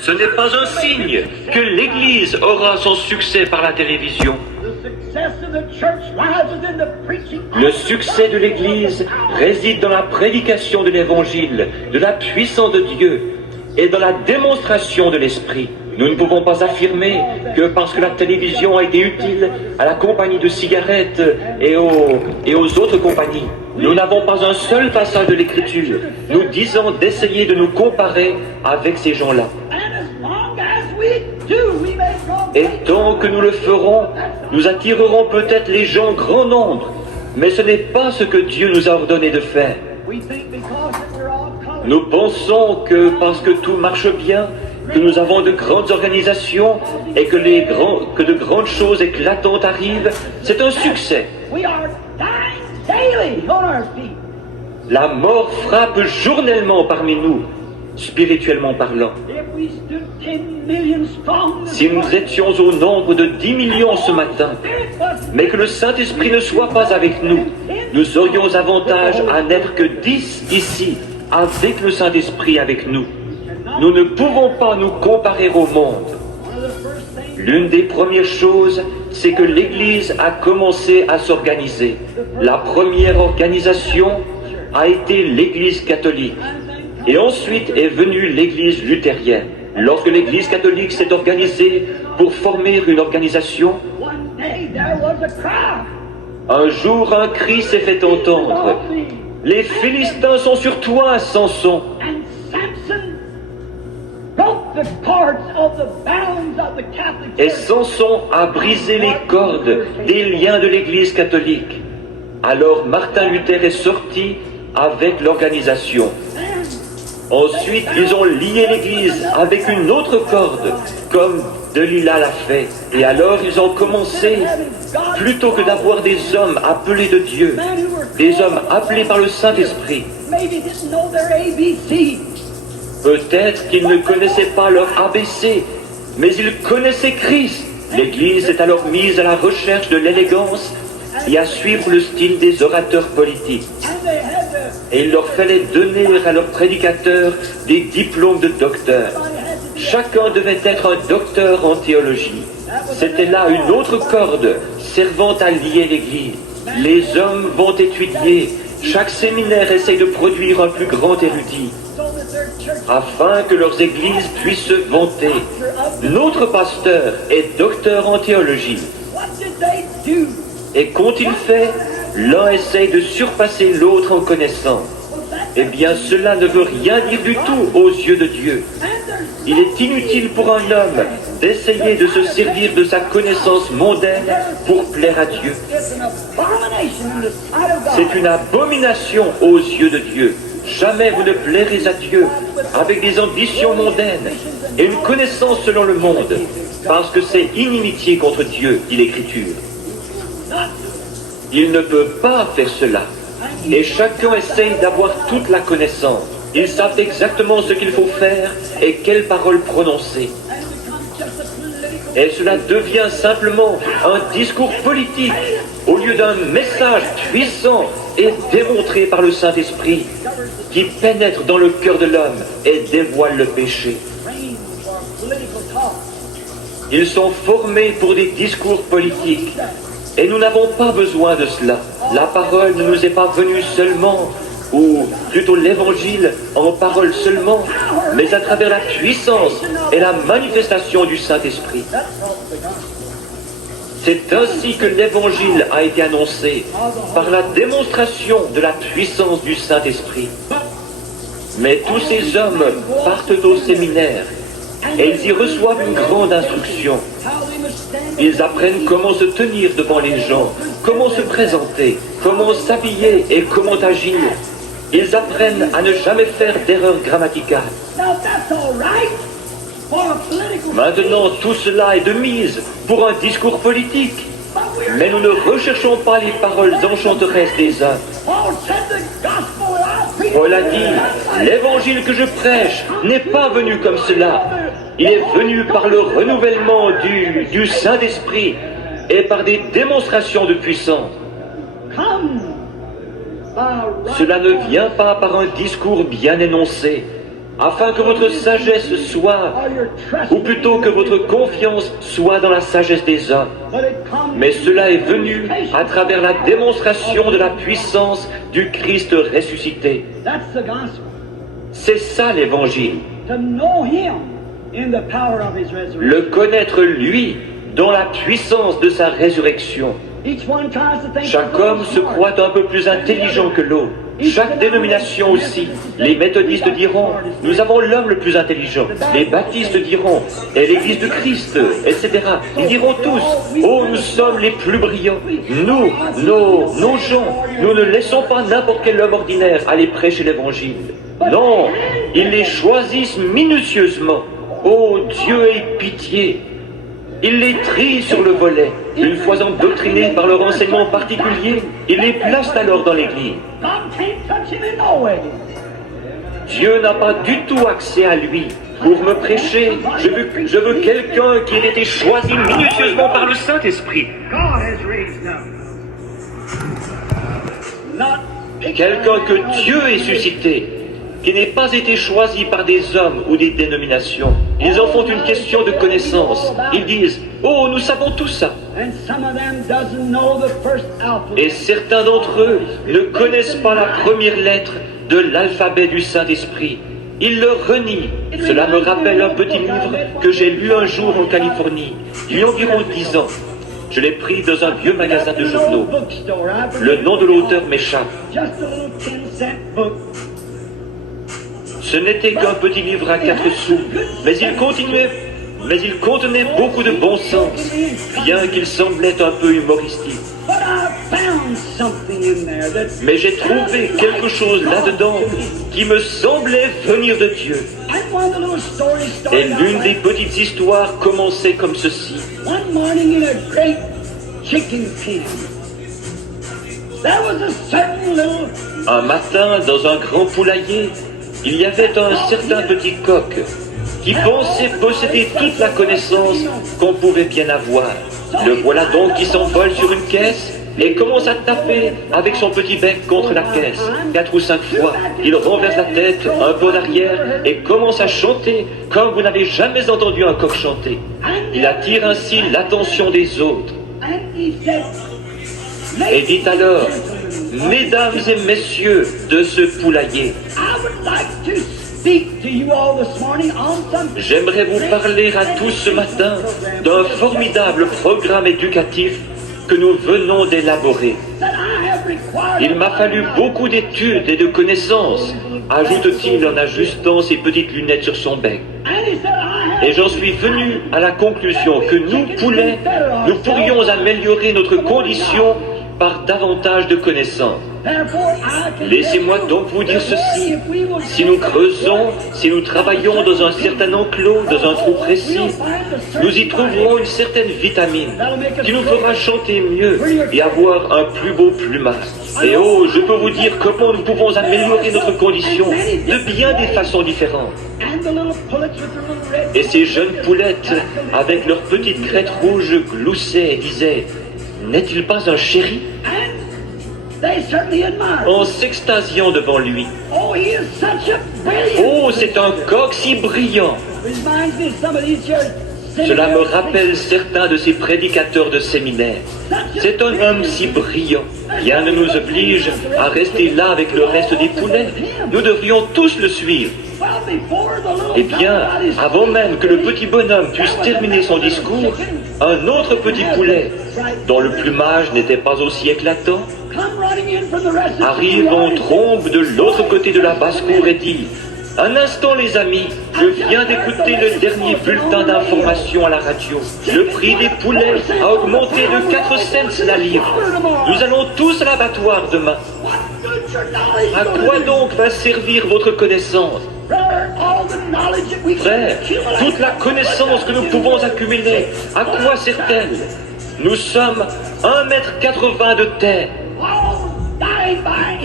Ce n'est pas un signe que l'Église aura son succès par la télévision. Le succès de l'Église réside dans la prédication de l'Évangile, de la puissance de Dieu et dans la démonstration de l'Esprit. Nous ne pouvons pas affirmer que parce que la télévision a été utile à la compagnie de cigarettes et aux autres compagnies, nous n'avons pas un seul passage de l'Écriture nous disant d'essayer de nous comparer avec ces gens-là. Et tant que nous le ferons, nous attirerons peut-être les gens en grand nombre, mais ce n'est pas ce que Dieu nous a ordonné de faire. Nous pensons que parce que tout marche bien, que nous avons de grandes organisations et que de grandes choses éclatantes arrivent, c'est un succès. La mort frappe journellement parmi nous, spirituellement parlant. Si nous étions au nombre de 10 millions ce matin, mais que le Saint-Esprit ne soit pas avec nous, nous aurions avantage à n'être que 10 ici, avec le Saint-Esprit avec nous. Nous ne pouvons pas nous comparer au monde. L'une des premières choses, c'est que l'Église a commencé à s'organiser. La première organisation a été l'Église catholique. Et ensuite est venue l'Église luthérienne. Lorsque l'Église catholique s'est organisée pour former une organisation, un jour un cri s'est fait entendre. Les Philistins sont sur toi, Samson. Et Samson a brisé les cordes des liens de l'Église catholique. Alors Martin Luther est sorti avec l'organisation. Ensuite, ils ont lié l'Église avec une autre corde, comme Delilah l'a fait. Et alors, ils ont commencé, plutôt que d'avoir des hommes appelés de Dieu, des hommes appelés par le Saint-Esprit. Peut-être qu'ils ne connaissaient pas leur ABC, mais ils connaissaient Christ. L'Église est alors mise à la recherche de l'élégance et à suivre le style des orateurs politiques. Et il leur fallait donner à leurs prédicateurs des diplômes de docteur. Chacun devait être un docteur en théologie. C'était là une autre corde servant à lier l'Église. Les hommes vont étudier. Chaque séminaire essaye de produire un plus grand érudit, afin que leurs églises puissent se vanter. Notre pasteur est docteur en théologie. Et qu'ont-ils fait? L'un essaye de surpasser l'autre en connaissance. Eh bien, cela ne veut rien dire du tout aux yeux de Dieu. Il est inutile pour un homme d'essayer de se servir de sa connaissance mondaine pour plaire à Dieu. C'est une abomination aux yeux de Dieu. Jamais vous ne plairez à Dieu avec des ambitions mondaines et une connaissance selon le monde, parce que c'est inimitié contre Dieu, dit l'Écriture. Il ne peut pas faire cela. Et chacun essaye d'avoir toute la connaissance. Ils savent exactement ce qu'il faut faire et quelles paroles prononcer. Et cela devient simplement un discours politique au lieu d'un message puissant et démontré par le Saint-Esprit qui pénètre dans le cœur de l'homme et dévoile le péché. Ils sont formés pour des discours politiques. Et nous n'avons pas besoin de cela. La parole ne nous est pas venue seulement, ou plutôt l'évangile en parole seulement, mais à travers la puissance et la manifestation du Saint-Esprit. C'est ainsi que l'évangile a été annoncé, par la démonstration de la puissance du Saint-Esprit. Mais tous ces hommes partent au séminaire, et ils y reçoivent une grande instruction. Ils apprennent comment se tenir devant les gens, comment se présenter, comment s'habiller et comment agir. Ils apprennent à ne jamais faire d'erreur grammaticale. Maintenant, tout cela est de mise pour un discours politique. Mais nous ne recherchons pas les paroles enchanteresses des uns. Paul a dit, l'évangile que je prêche n'est pas venu comme cela. Il est venu par le renouvellement du Saint-Esprit et par des démonstrations de puissance. Cela ne vient pas par un discours bien énoncé, afin que votre sagesse soit, ou plutôt que votre confiance soit dans la sagesse des hommes. Mais cela est venu à travers la démonstration de la puissance du Christ ressuscité. C'est ça l'Évangile. Le connaître lui dans la puissance de sa résurrection. Chaque homme se croit un peu plus intelligent que l'autre. Chaque dénomination aussi. Les méthodistes diront, nous avons l'homme le plus intelligent. Les baptistes diront, et l'Église de Christ, etc. Ils diront tous, oh, nous sommes les plus brillants. Nous, nos gens, nous ne laissons pas n'importe quel homme ordinaire aller prêcher l'Évangile. Non, ils les choisissent minutieusement. Oh, Dieu ait pitié. Ils les trient sur le volet. Une fois endoctrinés par leur enseignement particulier, ils les placent alors dans l'Église. Dieu n'a pas du tout accès à lui. Pour me prêcher, je veux quelqu'un qui ait été choisi minutieusement par le Saint-Esprit. Quelqu'un que Dieu ait suscité, qui n'ait pas été choisi par des hommes ou des dénominations. Ils en font une question de connaissance. Ils disent, oh, nous savons tout ça. Et certains d'entre eux ne connaissent pas la première lettre de l'alphabet du Saint-Esprit. Ils le renient. Cela me rappelle un petit livre que j'ai lu un jour en Californie, il y a environ 10 ans. Je l'ai pris dans un vieux magasin de journaux. Le nom de l'auteur m'échappe. Ce n'était qu'un petit livre à 4 sous, mais il contenait beaucoup de bon sens, bien qu'il semblait un peu humoristique. Mais j'ai trouvé quelque chose là-dedans qui me semblait venir de Dieu. Et l'une des petites histoires commençait comme ceci. Un matin, dans un grand poulailler, il y avait un certain petit coq qui pensait posséder toute la connaissance qu'on pouvait bien avoir. Le voilà donc qui s'envole sur une caisse et commence à taper avec son petit bec contre la caisse. 4 ou 5 fois, il renverse la tête un peu en arrière et commence à chanter comme vous n'avez jamais entendu un coq chanter. Il attire ainsi l'attention des autres. Et dit alors, mesdames et messieurs de ce poulailler, j'aimerais vous parler à tous ce matin d'un formidable programme éducatif que nous venons d'élaborer. Il m'a fallu beaucoup d'études et de connaissances, ajoute-t-il en ajustant ses petites lunettes sur son bec. Et j'en suis venu à la conclusion que nous, poulets, nous pourrions améliorer notre condition par davantage de connaissances. Laissez-moi donc vous dire ceci. Si nous creusons, si nous travaillons dans un certain enclos, dans un trou précis, nous y trouverons une certaine vitamine qui nous fera chanter mieux et avoir un plus beau plumage. Et oh, je peux vous dire comment nous pouvons améliorer notre condition de bien des façons différentes. Et ces jeunes poulettes, avec leurs petites crêtes rouges, gloussaient et disaient, n'est-il pas un chéri? En s'extasiant devant lui. Oh, c'est un coq si brillant. Cela me rappelle certains de ces prédicateurs de séminaire. C'est un homme si brillant. Rien ne nous oblige à rester là avec le reste des poulets. Nous devrions tous le suivre. Eh bien, avant même que le petit bonhomme puisse terminer son discours, un autre petit poulet, dont le plumage n'était pas aussi éclatant, arrive en trombe de l'autre côté de la basse-cour et dit « Un instant les amis, je viens d'écouter le dernier bulletin d'information à la radio. Le prix des poulets a augmenté de 4 cents la livre. Nous allons tous à l'abattoir demain. À quoi donc va servir votre connaissance ? Frère, toute la connaissance que nous pouvons accumuler, à quoi sert-elle ? Nous sommes 1,80 m de terre.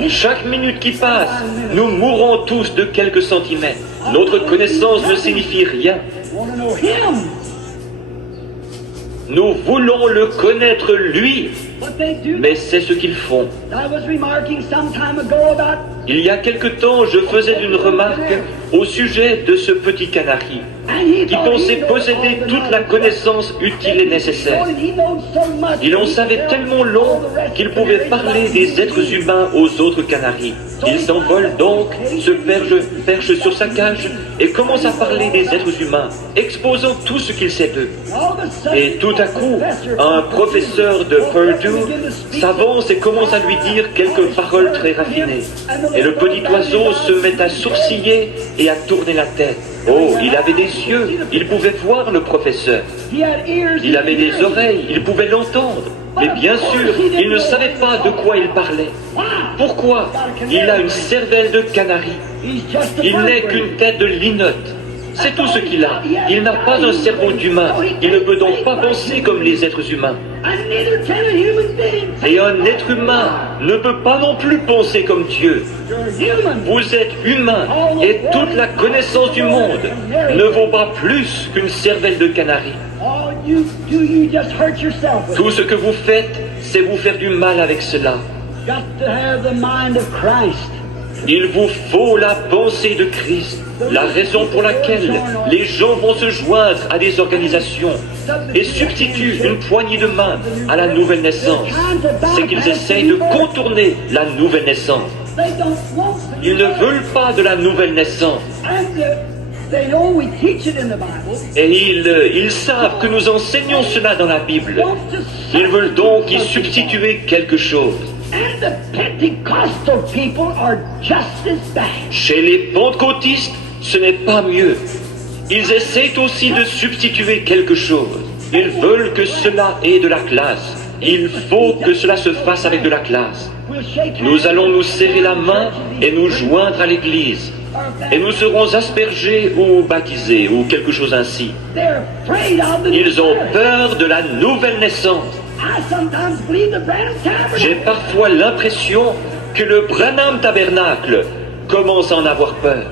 Chaque minute qui passe, nous mourrons tous de quelques centimètres. Notre connaissance ne signifie rien. Nous voulons le connaître lui. mais c'est ce qu'ils font. Il y a quelque temps, je faisais une remarque au sujet de ce petit canari qui pensait posséder toute la connaissance utile et nécessaire. Il en savait tellement long qu'il pouvait parler des êtres humains aux autres canaris. Il s'envole donc, se perche sur sa cage et commence à parler des êtres humains, exposant tout ce qu'il sait d'eux. Et tout à coup, un professeur de Purdue s'avance et commence à lui dire quelques paroles très raffinées. Et le petit oiseau se met à sourciller et à tourner la tête. Oh, il avait des yeux, il pouvait voir le professeur. Il avait des oreilles, il pouvait l'entendre. Mais bien sûr, il ne savait pas de quoi il parlait. Pourquoi? Il a une cervelle de canari. Il n'est qu'une tête de linotte. C'est tout ce qu'il a. Il n'a pas un cerveau d'humain. Il ne peut donc pas penser comme les êtres humains. Et un être humain ne peut pas non plus penser comme Dieu. Vous êtes humain et toute la connaissance du monde ne vaut pas plus qu'une cervelle de canari. Tout ce que vous faites, c'est vous faire du mal avec cela. Il vous faut la pensée de Christ, la raison pour laquelle les gens vont se joindre à des organisations et substituent une poignée de main à la nouvelle naissance. C'est qu'ils essayent de contourner la nouvelle naissance. Ils ne veulent pas de la nouvelle naissance. Et ils savent que nous enseignons cela dans la Bible. Ils veulent donc y substituer quelque chose. Chez les pentecôtistes, ce n'est pas mieux. Ils essayent aussi de substituer quelque chose. Ils veulent que cela ait de la classe. Il faut que cela se fasse avec de la classe. Nous allons nous serrer la main et nous joindre à l'Église. Et nous serons aspergés ou baptisés ou quelque chose ainsi. Ils ont peur de la nouvelle naissance. J'ai parfois l'impression que le Branham Tabernacle commence à en avoir peur.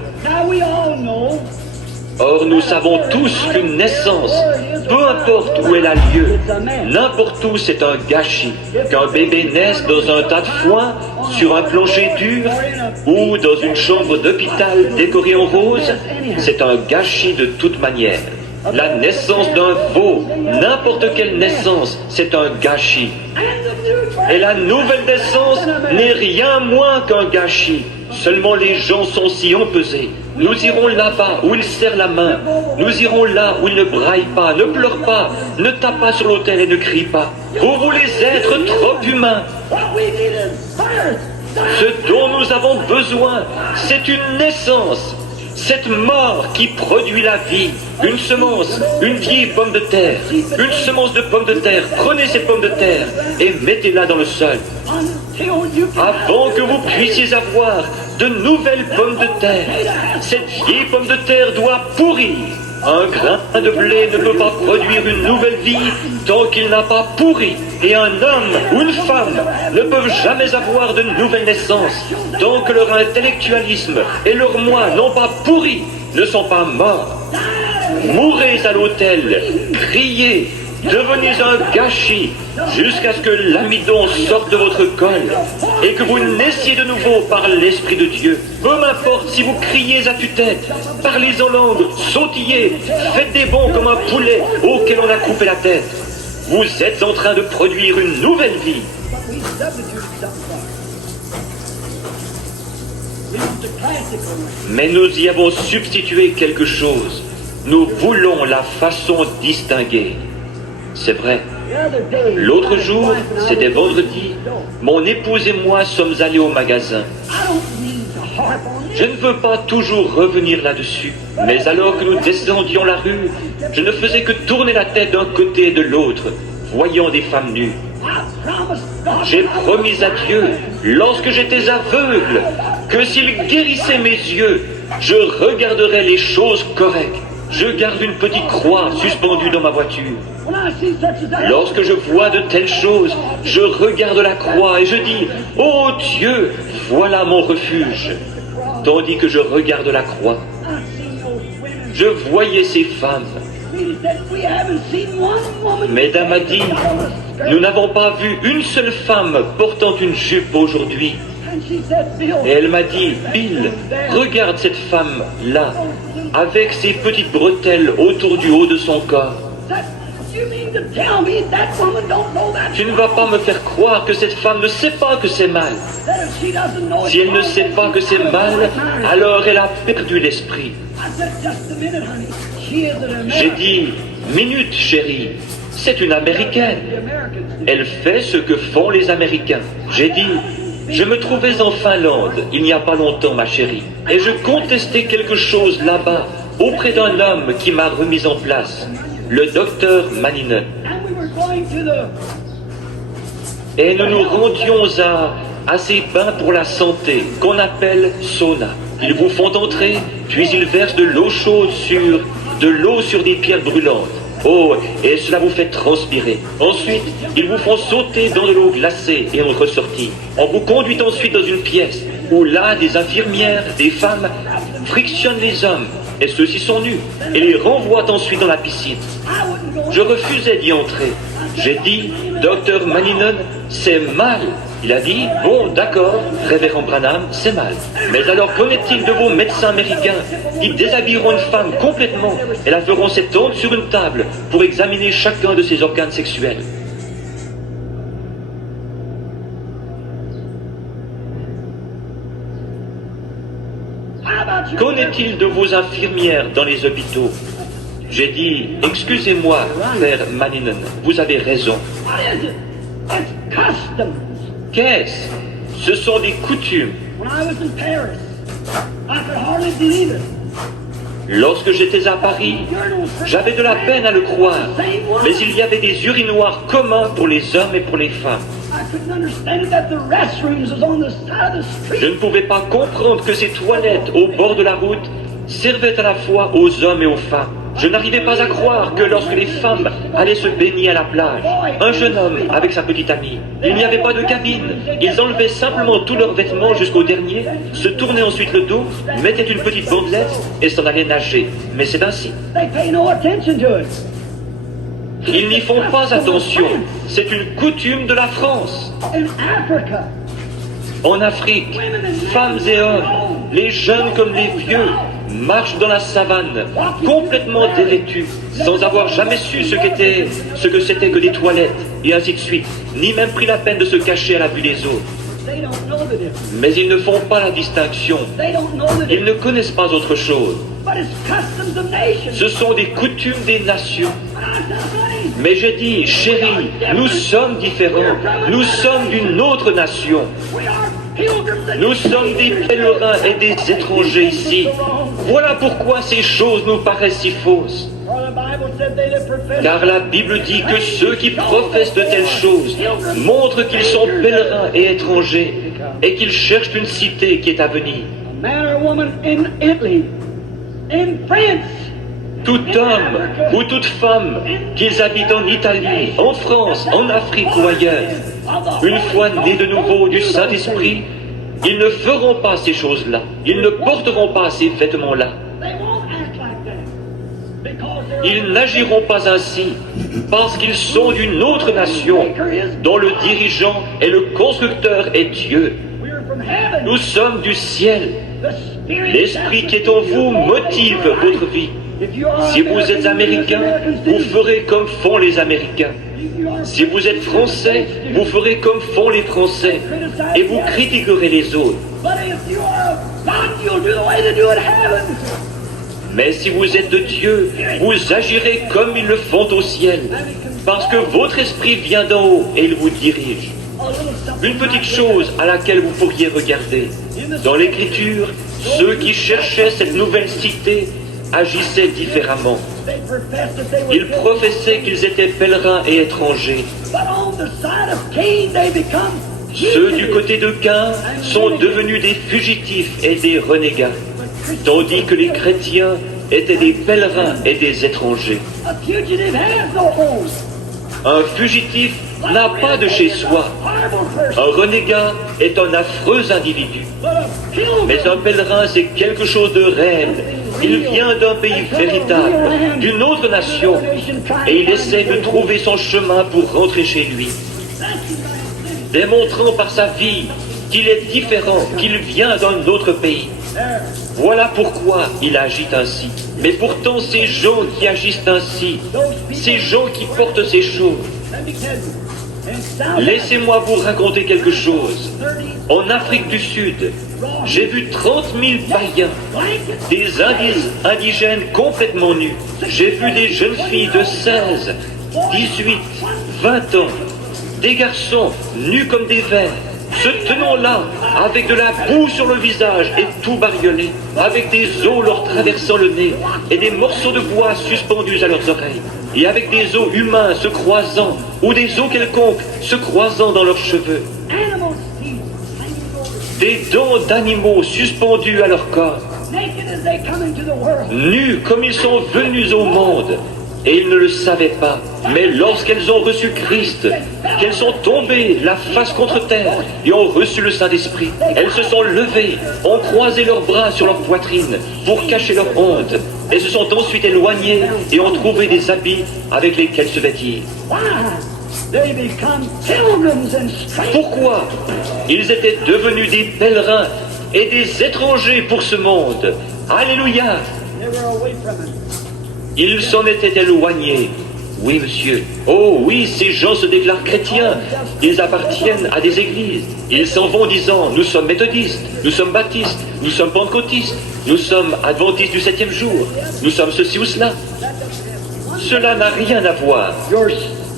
Or, nous savons tous qu'une naissance, peu importe où elle a lieu, n'importe où c'est un gâchis. Qu'un bébé naisse dans un tas de foin, sur un plancher dur, ou dans une chambre d'hôpital décorée en rose, c'est un gâchis de toute manière. La naissance d'un veau, n'importe quelle naissance, c'est un gâchis. Et la nouvelle naissance n'est rien moins qu'un gâchis. Seulement les gens sont si empesés. Nous irons là-bas où il serre la main. Nous irons là où il ne braille pas, ne pleure pas, ne tape pas sur l'autel et ne crie pas. Vous voulez être trop humains. Ce dont nous avons besoin, c'est une naissance. Cette mort qui produit la vie, une semence, une vieille pomme de terre, une semence de pomme de terre, prenez ces pommes de terre et mettez-la dans le sol. Avant que vous puissiez avoir de nouvelles pommes de terre, cette vieille pomme de terre doit pourrir. Un grain de blé ne peut pas produire une nouvelle vie tant qu'il n'a pas pourri. Et un homme ou une femme ne peuvent jamais avoir de nouvelle naissance tant que leur intellectualisme et leur moi n'ont pas pourri, ne sont pas morts. Mourez à l'autel, criez, devenez un gâchis jusqu'à ce que l'amidon sorte de votre col et que vous naissiez de nouveau par l'Esprit de Dieu. Peu m'importe si vous criez à tue-tête, parlez en langue, sautillez, faites des bonds comme un poulet auquel on a coupé la tête. Vous êtes en train de produire une nouvelle vie. Mais nous y avons substitué quelque chose. Nous voulons la façon distinguée. C'est vrai. L'autre jour, c'était vendredi, mon épouse et moi sommes allés au magasin. Je ne veux pas toujours revenir là-dessus, mais alors que nous descendions la rue, je ne faisais que tourner la tête d'un côté et de l'autre, voyant des femmes nues. J'ai promis à Dieu, lorsque j'étais aveugle, que s'il guérissait mes yeux, je regarderais les choses correctes. Je garde une petite croix suspendue dans ma voiture. Lorsque je vois de telles choses, je regarde la croix et je dis « Oh Dieu, voilà mon refuge !» Tandis que je regarde la croix. je voyais ces femmes. Mesdames a dit, nous n'avons pas vu une seule femme portant une jupe aujourd'hui. Et elle m'a dit, Bill, regarde cette femme-là, avec ses petites bretelles autour du haut de son corps. Tu ne vas pas me faire croire que cette femme ne sait pas que c'est mal. Si elle ne sait pas que c'est mal, alors elle a perdu l'esprit. J'ai dit, minute chérie, c'est une Américaine. Elle fait ce que font les Américains. J'ai dit, je me trouvais en Finlande il n'y a pas longtemps, ma chérie, et je contestais quelque chose là-bas, auprès d'un homme qui m'a remis en place, le docteur Manninen. Et nous nous rendions à ces bains pour la santé, qu'on appelle sauna. Ils vous font entrer, puis ils versent de l'eau chaude sur des pierres brûlantes. Oh, et cela vous fait transpirer. Ensuite, ils vous font sauter dans de l'eau glacée et en ressortir. On vous conduit ensuite dans une pièce où là, des infirmières, des femmes, frictionnent les hommes, et ceux-ci sont nus, et les renvoient ensuite dans la piscine. Je refusais d'y entrer. J'ai dit, docteur Manninen, c'est mal. Il a dit, bon, d'accord, révérend Branham, c'est mal. Mais alors qu'en est-il de vos médecins américains qui déshabilleront une femme complètement et la feront s'étendre sur une table pour examiner chacun de ses organes sexuels? Qu'en est-il de vos infirmières dans les hôpitaux? J'ai dit, excusez-moi, frère Manninen, vous avez raison. Qu'est-ce? Ce sont des coutumes. Lorsque j'étais à Paris, j'avais de la peine à le croire, mais il y avait des urinoirs communs pour les hommes et pour les femmes. Je ne pouvais pas comprendre que ces toilettes au bord de la route servaient à la fois aux hommes et aux femmes. Je n'arrivais pas à croire que lorsque les femmes allaient se baigner à la plage, un jeune homme avec sa petite amie, il n'y avait pas de cabine. Ils enlevaient simplement tous leurs vêtements jusqu'au dernier, se tournaient ensuite le dos, mettaient une petite bandelette et s'en allaient nager. Mais c'est ainsi. Ils n'y font pas attention. C'est une coutume de la France. En Afrique, femmes et hommes, les jeunes comme les vieux, marchent dans la savane, complètement dévêtus, sans avoir jamais su ce que c'était que des toilettes, et ainsi de suite, ni même pris la peine de se cacher à la vue des autres. Mais ils ne font pas la distinction. Ils ne connaissent pas autre chose. Ce sont des coutumes des nations. Mais j'ai dit, chérie, nous sommes différents. Nous sommes d'une autre nation. Nous sommes des pèlerins et des étrangers ici. Voilà pourquoi ces choses nous paraissent si fausses. Car la Bible dit que ceux qui professent de telles choses montrent qu'ils sont pèlerins et étrangers et qu'ils cherchent une cité qui est à venir. Tout homme ou toute femme, qu'ils habitent en Italie, en France, en Afrique ou ailleurs, une fois nés de nouveau du Saint-Esprit, ils ne feront pas ces choses-là. Ils ne porteront pas ces vêtements-là. Ils n'agiront pas ainsi parce qu'ils sont d'une autre nation dont le dirigeant et le constructeur est Dieu. Nous sommes du ciel. L'Esprit qui est en vous motive votre vie. Si vous êtes Américain, vous ferez comme font les Américains. Si vous êtes Français, vous ferez comme font les Français. Et vous critiquerez les autres. Mais si vous êtes de Dieu, vous agirez comme ils le font au ciel. Parce que votre esprit vient d'en haut et il vous dirige. Une petite chose à laquelle vous pourriez regarder. Dans l'Écriture, ceux qui cherchaient cette nouvelle cité agissaient différemment. Ils professaient qu'ils étaient pèlerins et étrangers. Ceux du côté de Caïn sont devenus des fugitifs et des renégats, tandis que les chrétiens étaient des pèlerins et des étrangers. Un fugitif n'a pas de chez soi. Un renégat est un affreux individu. Mais un pèlerin, c'est quelque chose de réel Il vient d'un pays véritable, d'une autre nation, et il essaie de trouver son chemin pour rentrer chez lui, démontrant par sa vie qu'il est différent, qu'il vient d'un autre pays. Voilà pourquoi il agit ainsi. Mais pourtant, ces gens qui agissent ainsi, ces gens qui portent ces choses, laissez-moi vous raconter quelque chose. En Afrique du Sud, j'ai vu 30 000 païens, des indigènes complètement nus. J'ai vu des jeunes filles de 16, 18, 20 ans, des garçons nus comme des vers, se tenant là, avec de la boue sur le visage et tout bariolé, avec des os leur traversant le nez et des morceaux de bois suspendus à leurs oreilles, et avec des os humains se croisant, ou des os quelconques se croisant dans leurs cheveux, des dents d'animaux suspendus à leur corps, nus comme ils sont venus au monde. Et ils ne le savaient pas. Mais lorsqu'elles ont reçu Christ, qu'elles sont tombées la face contre terre et ont reçu le Saint-Esprit, elles se sont levées, ont croisé leurs bras sur leur poitrine pour cacher leur honte, et se sont ensuite éloignées et ont trouvé des habits avec lesquels se vêtir. Pourquoi? Ils étaient devenus des pèlerins et des étrangers pour ce monde. Alléluia! Ils s'en étaient éloignés. Oui, monsieur. Oh oui, ces gens se déclarent chrétiens. Ils appartiennent à des églises. Ils s'en vont disant, nous sommes méthodistes, nous sommes baptistes, nous sommes pentecôtistes, nous sommes adventistes du 7e jour, nous sommes ceci ou cela. Cela n'a rien à voir.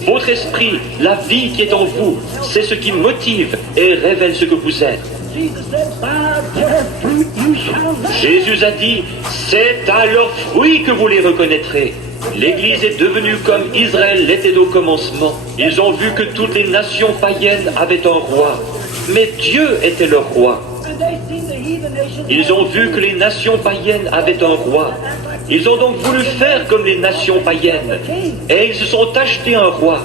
Votre esprit, la vie qui est en vous, c'est ce qui motive et révèle ce que vous êtes. Jésus a dit, c'est à leurs fruits que vous les reconnaîtrez. L'Église est devenue comme Israël l'était au commencement. Ils ont vu que toutes les nations païennes avaient un roi, mais Dieu était leur roi. Ils ont vu que les nations païennes avaient un roi. Ils ont donc voulu faire comme les nations païennes, et ils se sont achetés un roi.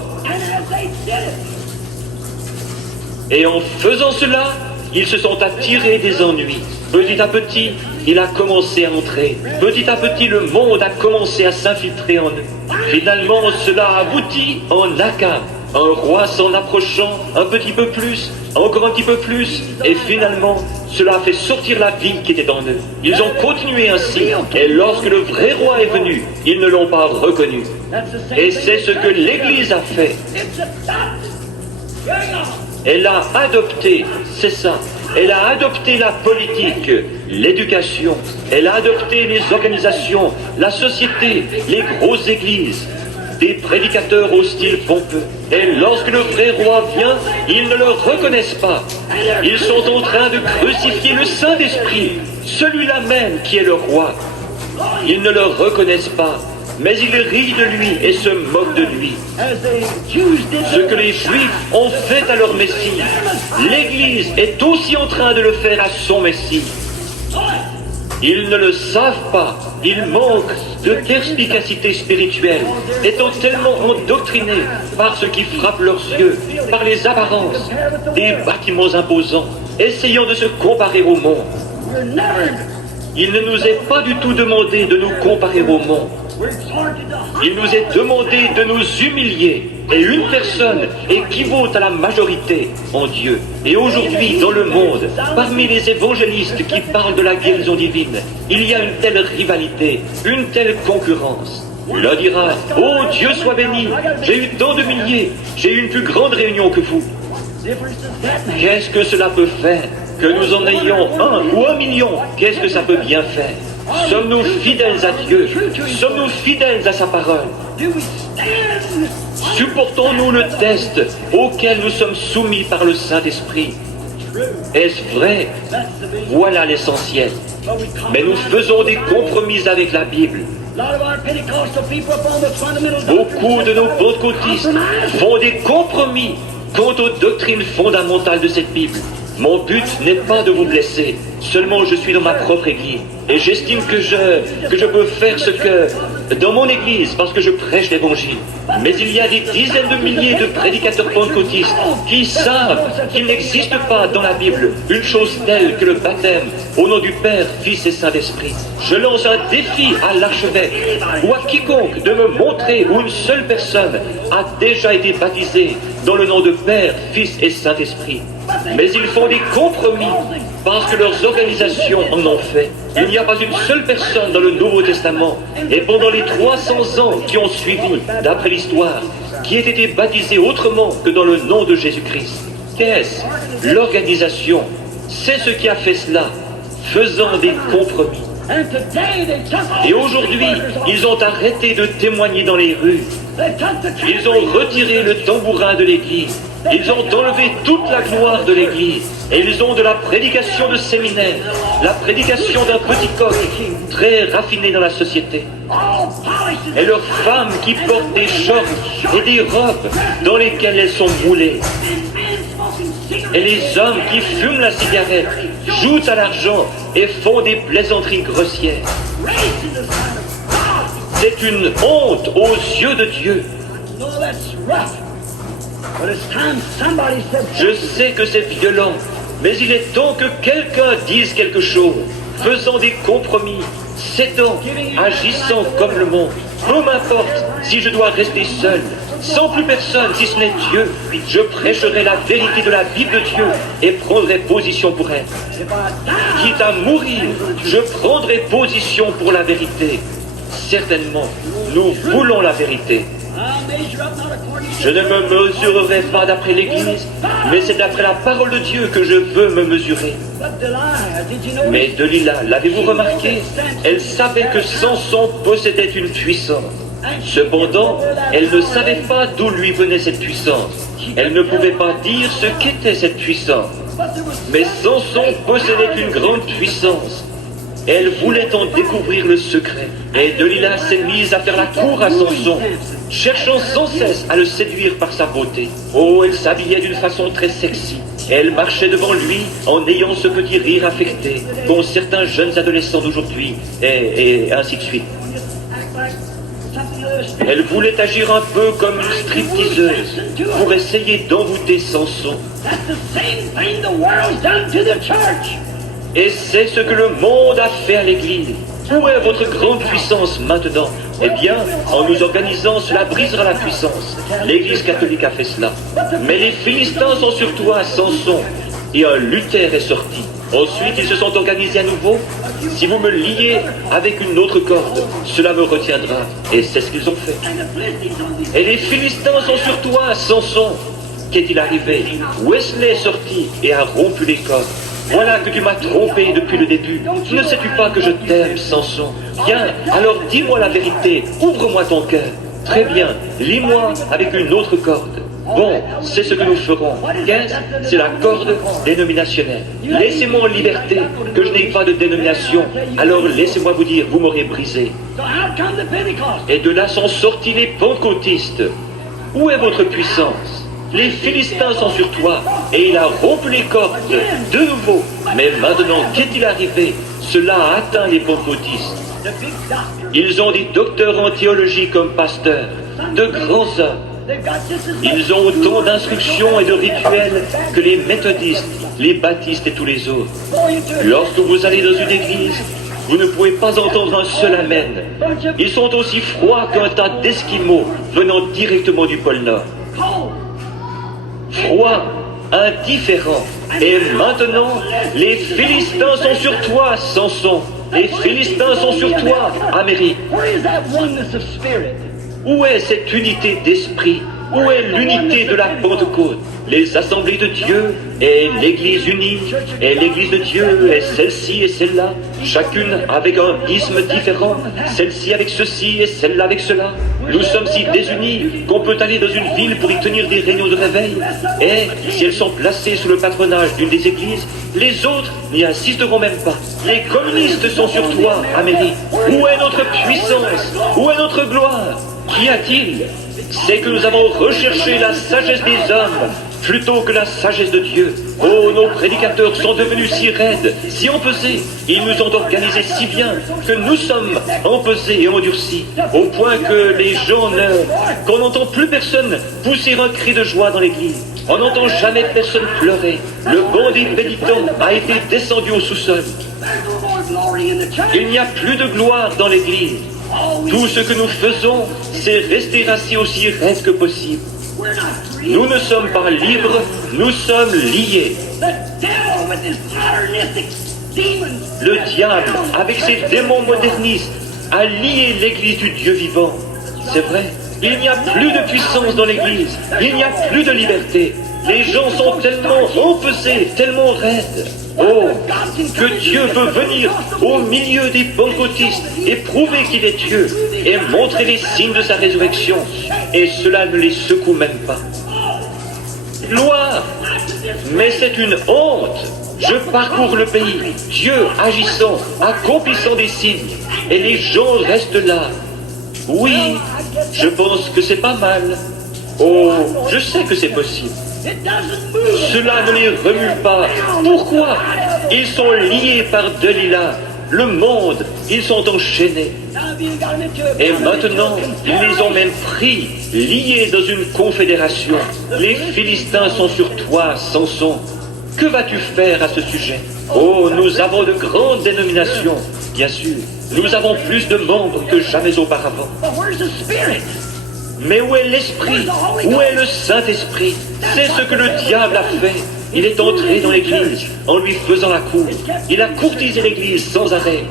Et en faisant cela, ils se sont attirés des ennuis. Petit à petit, il a commencé à entrer. Petit à petit, le monde a commencé à s'infiltrer en eux. Finalement, cela a abouti en Akab. Un roi s'en approchant un petit peu plus, encore un petit peu plus, et finalement, cela a fait sortir la vie qui était en eux. Ils ont continué ainsi, et lorsque le vrai roi est venu, ils ne l'ont pas reconnu. Et c'est ce que l'Église a fait. Elle a adopté, c'est ça, elle a adopté la politique, l'éducation, elle a adopté les organisations, la société, les grosses églises, des prédicateurs au style pompeux. Et lorsque le vrai roi vient, ils ne le reconnaissent pas. Ils sont en train de crucifier le Saint-Esprit, celui-là même qui est le roi. Ils ne le reconnaissent pas, mais ils rient de lui et se moquent de lui. Ce que les Juifs ont fait à leur Messie, l'Église est aussi en train de le faire à son Messie. Ils ne le savent pas, ils manquent de perspicacité spirituelle, étant tellement endoctrinés par ce qui frappe leurs yeux, par les apparences, des bâtiments imposants, essayant de se comparer au monde. Il ne nous est pas du tout demandé de nous comparer au monde. Il nous est demandé de nous humilier, et une personne équivaut à la majorité en Dieu. Et aujourd'hui, dans le monde, parmi les évangélistes qui parlent de la guérison divine, il y a une telle rivalité, une telle concurrence. L'un dira, « Oh, Dieu soit béni, j'ai eu tant de milliers, j'ai eu une plus grande réunion que vous. » Qu'est-ce que cela peut faire? Que nous en ayons 1 ou 1 million, qu'est-ce que ça peut bien faire? Sommes-nous fidèles à Dieu? Sommes-nous fidèles à sa parole? Supportons-nous le test auquel nous sommes soumis par le Saint-Esprit? Est-ce vrai? Voilà l'essentiel. Mais nous faisons des compromis avec la Bible. Beaucoup de nos pentecôtistes font des compromis quant aux doctrines fondamentales de cette Bible. Mon but n'est pas de vous blesser, seulement je suis dans ma propre église et j'estime que je peux faire ce que dans mon église parce que je prêche l'évangile. Mais il y a des dizaines de milliers de prédicateurs pentecôtistes qui savent qu'il n'existe pas dans la Bible une chose telle que le baptême au nom du Père, Fils et Saint-Esprit. Je lance un défi à l'archevêque ou à quiconque de me montrer où une seule personne a déjà été baptisée dans le nom de Père, Fils et Saint-Esprit. Mais ils font des compromis parce que leurs organisations en ont fait. Il n'y a pas une seule personne dans le Nouveau Testament et pendant les 300 ans qui ont suivi, d'après l'histoire, qui ait été baptisée autrement que dans le nom de Jésus-Christ. Qu'est-ce? L'organisation. C'est ce qui a fait cela, faisant des compromis. Et aujourd'hui, ils ont arrêté de témoigner dans les rues. Ils ont retiré le tambourin de l'Église. Ils ont enlevé toute la gloire de l'Église. Et ils ont de la prédication de séminaire, la prédication d'un petit coq très raffiné dans la société. Et leurs femmes qui portent des shorts et des robes dans lesquelles elles sont moulées. Et les hommes qui fument la cigarette, jouent à l'argent et font des plaisanteries grossières. C'est une honte aux yeux de Dieu. Je sais que c'est violent, mais il est temps que quelqu'un dise quelque chose, faisant des compromis, cédant, agissant comme le monde. Peu m'importe si je dois rester seul, sans plus personne si ce n'est Dieu. Je prêcherai la vérité de la Bible de Dieu et prendrai position pour elle. Quitte à mourir, je prendrai position pour la vérité. Certainement, nous voulons la vérité. Je ne me mesurerai pas d'après l'Église, mais c'est d'après la parole de Dieu que je veux me mesurer. Mais Delilah, l'avez-vous remarqué? Elle savait que Samson possédait une puissance. Cependant, elle ne savait pas d'où lui venait cette puissance. Elle ne pouvait pas dire ce qu'était cette puissance. Mais Samson possédait une grande puissance. Elle voulait en découvrir le secret. Et Delilah s'est mise à faire la cour à Samson, cherchant sans cesse à le séduire par sa beauté. Oh, elle s'habillait d'une façon très sexy. Elle marchait devant lui en ayant ce petit rire affecté qu'ont certains jeunes adolescents d'aujourd'hui, et ainsi de suite. Elle voulait agir un peu comme une stripteaseuse pour essayer d'envoûter Samson. Et c'est ce que le monde a fait à l'Église. Où est votre grande puissance maintenant? Eh bien, en nous organisant, cela brisera la puissance. L'Église catholique a fait cela. Mais les Philistins sont sur toi, Samson. Et un Luther est sorti. Ensuite, ils se sont organisés à nouveau. Si vous me liez avec une autre corde, cela me retiendra. Et c'est ce qu'ils ont fait. Et les Philistins sont sur toi, Samson. Qu'est-il arrivé? Wesley est sorti et a rompu les cordes. Voilà que tu m'as trompé depuis le début. Ne sais-tu pas que je t'aime, Samson? Viens, alors dis-moi la vérité. Ouvre-moi ton cœur. Très bien, lie-moi avec une autre corde. Bon, c'est ce que nous ferons. Qu'est-ce? C'est la corde dénominationnelle. Laissez-moi en liberté, que je n'ai pas de dénomination. Alors laissez-moi vous dire, vous m'aurez brisé. Et de là sont sortis les pentecôtistes. Où est votre puissance? Les Philistins sont sur toi, et il a rompu les cordes, de nouveau. Mais maintenant, qu'est-il arrivé? Cela a atteint les pentecôtistes. Ils ont des docteurs en théologie comme pasteurs, de grands hommes. Ils ont autant d'instructions et de rituels que les méthodistes, les baptistes et tous les autres. Lorsque vous allez dans une église, vous ne pouvez pas entendre un seul amen. Ils sont aussi froids qu'un tas d'esquimaux venant directement du pôle Nord. Froid, indifférent. Et maintenant, les Philistins sont sur toi, Samson. Les Philistins sont sur toi, Amérique. Où est cette unité d'esprit? Où est l'unité de la Pentecôte? Les assemblées de Dieu et l'Église unie, et l'Église de Dieu est celle-ci et celle-là, chacune avec un isme différent, celle-ci avec ceci et celle-là avec cela. Nous sommes si désunis qu'on peut aller dans une ville pour y tenir des réunions de réveil, et si elles sont placées sous le patronage d'une des églises, les autres n'y assisteront même pas. Les communistes sont sur toi, Amérique. Où est notre puissance? Où est notre gloire? Qu'y a-t-il? C'est que nous avons recherché la sagesse des hommes plutôt que la sagesse de Dieu. Oh, nos prédicateurs sont devenus si raides, si empesés. Ils nous ont organisés si bien que nous sommes empesés et endurcis, au point que les gens qu'on n'entend plus personne pousser un cri de joie dans l'église. On n'entend jamais personne pleurer. Le banc des pénitents a été descendu au sous-sol. Il n'y a plus de gloire dans l'église. Tout ce que nous faisons, c'est rester assis aussi raide que possible. Nous ne sommes pas libres, nous sommes liés. Le diable, avec ses démons modernistes, a lié l'église du Dieu vivant. C'est vrai, il n'y a plus de puissance dans l'église, il n'y a plus de liberté. Les gens sont tellement empesés, tellement raides. Oh, que Dieu peut venir au milieu des pentecôtistes et prouver qu'il est Dieu et montrer les signes de sa résurrection. Et cela ne les secoue même pas. Gloire! Mais c'est une honte. Je parcours le pays, Dieu agissant, accomplissant des signes, et les gens restent là. Oui, je pense que c'est pas mal. Oh, je sais que c'est possible. Cela ne les remue pas. Pourquoi? Ils sont liés par Delilah. Le monde, ils sont enchaînés. Et maintenant, ils les ont même pris, liés dans une confédération. Les Philistins sont sur toi, Samson. Que vas-tu faire à ce sujet? Oh, nous avons de grandes dénominations, bien sûr. Nous avons plus de membres que jamais auparavant. Mais où est l'Esprit? Où est le Saint-Esprit? C'est ce que le diable a fait. Il est entré dans l'Église en lui faisant la cour. Il a courtisé l'Église sans arrêt.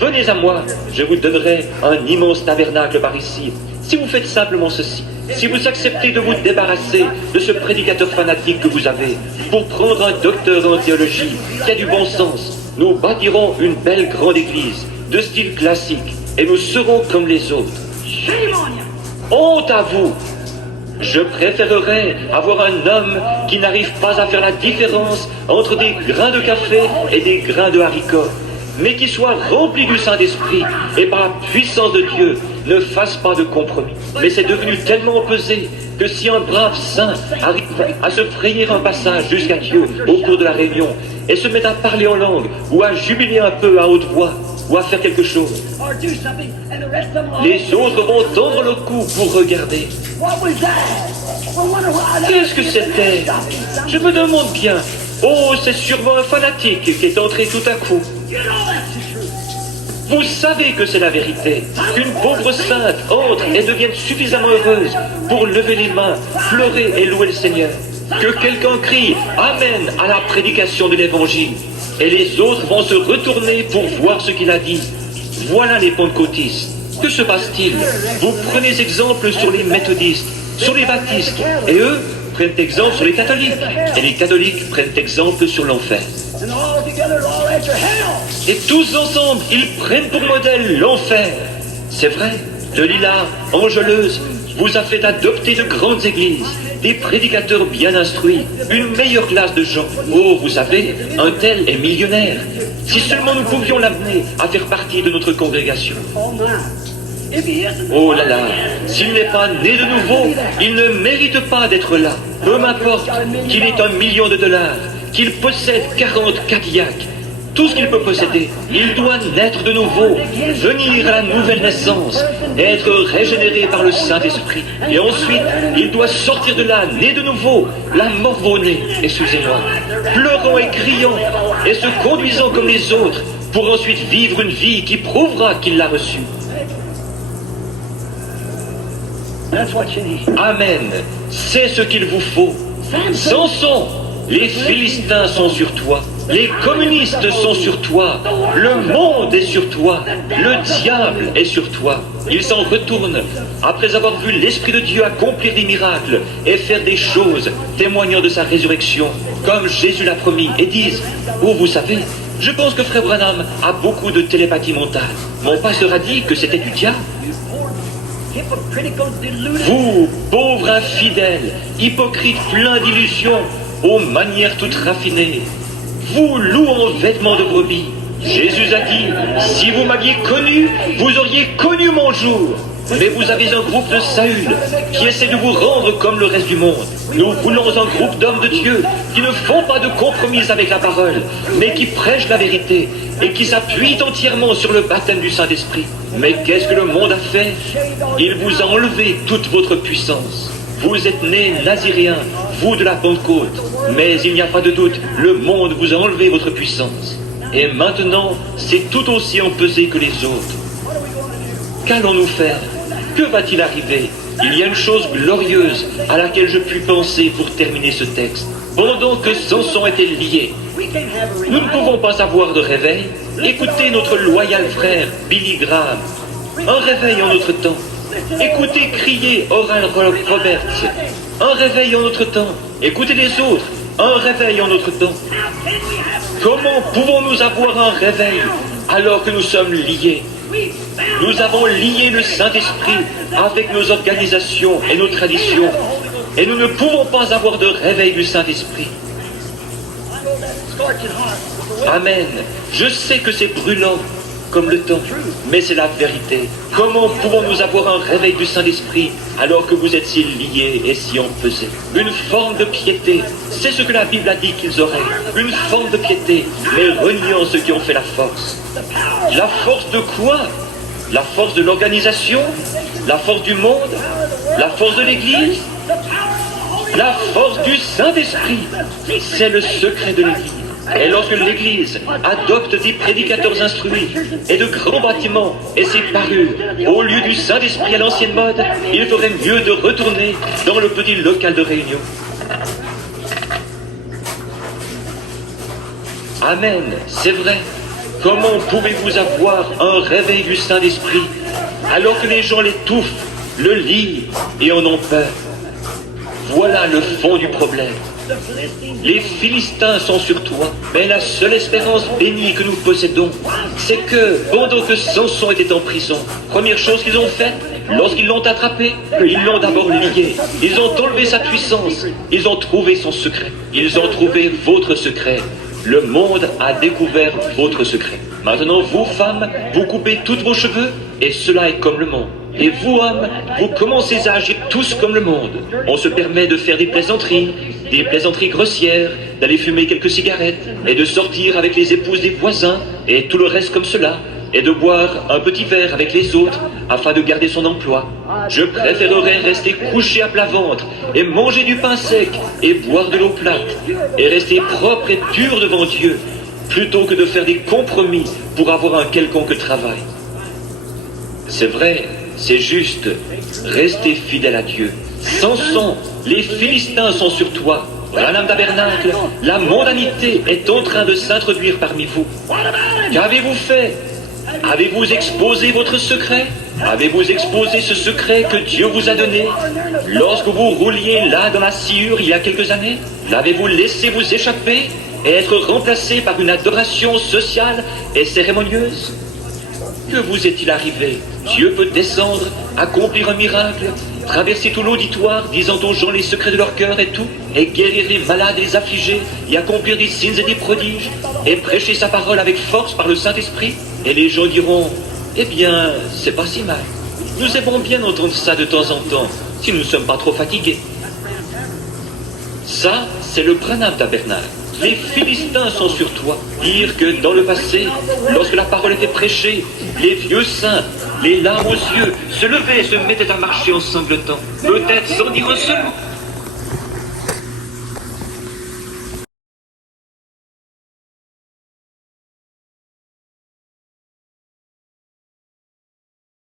Venez à moi, je vous donnerai un immense tabernacle par ici. Si vous faites simplement ceci, si vous acceptez de vous débarrasser de ce prédicateur fanatique que vous avez, pour prendre un docteur en théologie qui a du bon sens, nous bâtirons une belle grande Église de style classique et nous serons comme les autres. Honte à vous! Je préférerais avoir un homme qui n'arrive pas à faire la différence entre des grains de café et des grains de haricots, mais qui soit rempli du Saint-Esprit et par la puissance de Dieu ne fasse pas de compromis. Mais c'est devenu tellement pesé que si un brave saint arrive à se frayer un passage jusqu'à Dieu au cours de la réunion et se met à parler en langue ou à jubiler un peu à haute voix, ou à faire quelque chose, les autres vont tendre le cou pour regarder. Qu'est-ce que c'était? Je me demande bien. Oh, c'est sûrement un fanatique qui est entré tout à coup. Vous savez que c'est la vérité, qu'une pauvre sainte entre et devienne suffisamment heureuse pour lever les mains, pleurer et louer le Seigneur. Que quelqu'un crie « Amen » à la prédication de l'Évangile. Et les autres vont se retourner pour voir ce qu'il a dit. Voilà les pentecôtistes. Que se passe-t-il? Vous prenez exemple sur les méthodistes, sur les baptistes, et eux prennent exemple sur les catholiques. Et les catholiques prennent exemple sur l'enfer. Et tous ensemble, ils prennent pour modèle l'enfer. C'est vrai, Delilah, angeleuse, vous a fait adopter de grandes églises, des prédicateurs bien instruits, une meilleure classe de gens. Oh, vous savez, un tel est millionnaire. Si seulement nous pouvions l'amener à faire partie de notre congrégation. Oh là là, s'il n'est pas né de nouveau, il ne mérite pas d'être là. Peu m'importe qu'il ait $1 million, qu'il possède 40 Cadillacs. Tout ce qu'il peut posséder, il doit naître de nouveau, venir à la nouvelle naissance, être régénéré par le Saint-Esprit. Et ensuite, il doit sortir de là, né de nouveau, la morve-au-nez, excusez-moi, pleurant et criant, et se conduisant comme les autres, pour ensuite vivre une vie qui prouvera qu'il l'a reçue. Amen, c'est ce qu'il vous faut. Samson, les Philistins sont sur toi. Les communistes sont sur toi, le monde est sur toi, le diable est sur toi. Ils s'en retournent après avoir vu l'Esprit de Dieu accomplir des miracles et faire des choses témoignant de sa résurrection, comme Jésus l'a promis, et disent « Oh, vous savez, je pense que Frère Branham a beaucoup de télépathie mentale. Mon pasteur a dit que c'était du diable. » Vous, pauvres infidèles, hypocrites pleins d'illusions, aux manières toutes raffinées, vous louez en vêtements de brebis. Jésus a dit, si vous m'aviez connu, vous auriez connu mon jour. Mais vous avez un groupe de Saül qui essaie de vous rendre comme le reste du monde. Nous voulons un groupe d'hommes de Dieu qui ne font pas de compromis avec la parole, mais qui prêchent la vérité et qui s'appuient entièrement sur le baptême du Saint-Esprit. Mais qu'est-ce que le monde a fait? Il vous a enlevé toute votre puissance. Vous êtes nés naziréens, vous de la Pentecôte, mais il n'y a pas de doute, le monde vous a enlevé votre puissance. Et maintenant, c'est tout aussi empesé que les autres. Qu'allons-nous faire? Que va-t-il arriver? Il y a une chose glorieuse à laquelle je puis penser pour terminer ce texte. Pendant que Samson était lié, nous ne pouvons pas avoir de réveil. Écoutez notre loyal frère Billy Graham. Un réveil en notre temps. Écoutez crier Oral Roberts. Un réveil en notre temps. Écoutez les autres. Un réveil en notre temps. Comment pouvons-nous avoir un réveil alors que nous sommes liés? Nous avons lié le Saint-Esprit avec nos organisations et nos traditions. Et nous ne pouvons pas avoir de réveil du Saint-Esprit. Amen. Je sais que c'est brûlant comme le temps, mais c'est la vérité. Comment pouvons-nous avoir un réveil du Saint-Esprit alors que vous êtes si liés et si empesés? Une forme de piété, c'est ce que la Bible a dit qu'ils auraient. Une forme de piété, mais reniant ceux qui ont fait la force. La force de quoi? La force de l'organisation? La force du monde? La force de l'Église? La force du Saint-Esprit, c'est le secret de l'Église. Et lorsque l'Église adopte des prédicateurs instruits et de grands bâtiments et ses parures, au lieu du Saint-Esprit à l'ancienne mode, il ferait mieux de retourner dans le petit local de réunion. Amen, c'est vrai. Comment pouvez-vous avoir un réveil du Saint-Esprit alors que les gens l'étouffent, le lient et en ont peur? Voilà le fond du problème. Les Philistins sont sur toi, mais la seule espérance bénie que nous possédons, c'est que, pendant que Samson était en prison, première chose qu'ils ont faite, lorsqu'ils l'ont attrapé, ils l'ont d'abord lié. Ils ont enlevé sa puissance, ils ont trouvé son secret, ils ont trouvé votre secret. Le monde a découvert votre secret. Maintenant, vous, femmes, vous coupez tous vos cheveux, et cela est comme le monde. Et vous, hommes, vous commencez à agir tous comme le monde. On se permet de faire des plaisanteries grossières, d'aller fumer quelques cigarettes, et de sortir avec les épouses des voisins, et tout le reste comme cela, et de boire un petit verre avec les autres, afin de garder son emploi. Je préférerais rester couché à plat ventre, et manger du pain sec, et boire de l'eau plate, et rester propre et pur devant Dieu, plutôt que de faire des compromis pour avoir un quelconque travail. C'est vrai, c'est juste, restez fidèle à Dieu. Samson, les Philistins sont sur toi. Branham Tabernacle, la mondanité est en train de s'introduire parmi vous. Qu'avez-vous fait? Avez-vous exposé votre secret? Avez-vous exposé ce secret que Dieu vous a donné lorsque vous rouliez là dans la sciure il y a quelques années? L'avez-vous laissé vous échapper et être remplacé par une adoration sociale et cérémonieuse? Que vous est-il arrivé? Dieu peut descendre, accomplir un miracle, traverser tout l'auditoire, disant aux gens les secrets de leur cœur et tout, et guérir les malades et les affligés, et accomplir des signes et des prodiges, et prêcher sa parole avec force par le Saint-Esprit. Et les gens diront, eh bien, c'est pas si mal. Nous aimons bien entendre ça de temps en temps, si nous ne sommes pas trop fatigués. Ça, c'est le Branham Tabernacle. Les Philistins sont sur toi. Dire que dans le passé, lorsque la parole était prêchée, les vieux saints, les larmes aux yeux, se levaient et se mettaient à marcher en sanglotant. Peut-être sans dire un seul mot.